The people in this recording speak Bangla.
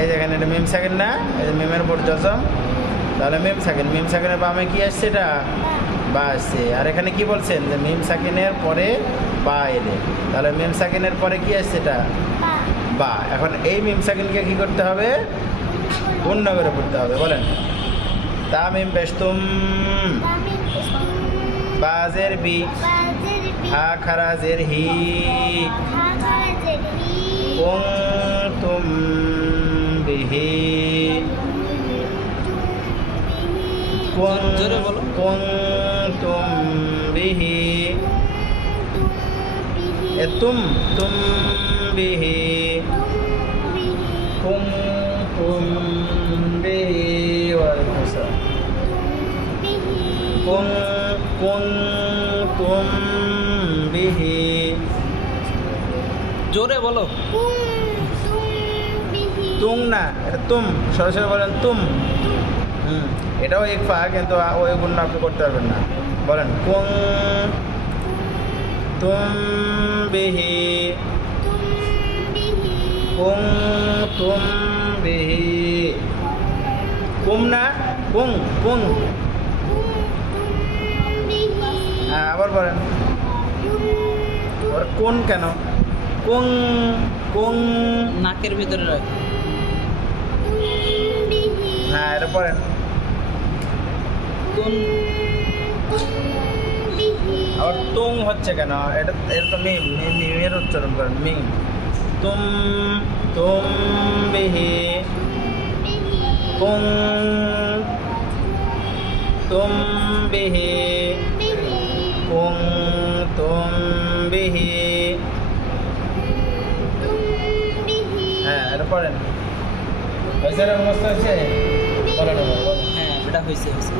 এই যে এখানে এটা মিম সাকিন না, এই যে মিমের উপর জজম, তাহলে মিম সাকিনের বামে কি আসছে? এটা বা আসছে। আর এখানে কি বলছেন যে মিম সাকিনের পরে বা এলে, তাহলে মিম সাকিনের পরে কি আসছে? এটা বা। এখন এই মিম সাকিনকে কি করতে হবে? পূর্ণ করে পড়তে হবে। বলেন তামিম পেশতুম, বাজের বি, হা খারাজের হি, কুনতুম বিহি, কুনতুম বিহি, তুম বিহি, কুনতুম বিহি, কুনতুম বিহি। জোরে বলো। তুং না, এটা তুম, সরাসরি বলেন তুম। এটাও এক ফা, কিন্তু ওই গুণ আপনি করতে পারবেন না। বলেন কুং তুম বিহি, কুং তুম বিহি। কুম না, কুং কুং। হ্যাঁ, আবার বলেন। কোন কেন? কুং কুং নাকের ভিতরে রাখ। হ্যাঁ, এটা পড়েন। আবার তুং হচ্ছে কেন? এটা তো মিম, মিমের উচ্চারণ করেন মিম। তুম তুম বিহি, কুং তুম বিহি, কুং তুম বিহি। হ্যাঁ, এটা পড়েন। হয়েছে রে, মস্ত হয়েছে? বলেন। হ্যাঁ, এটা হয়েছে হয়েছে।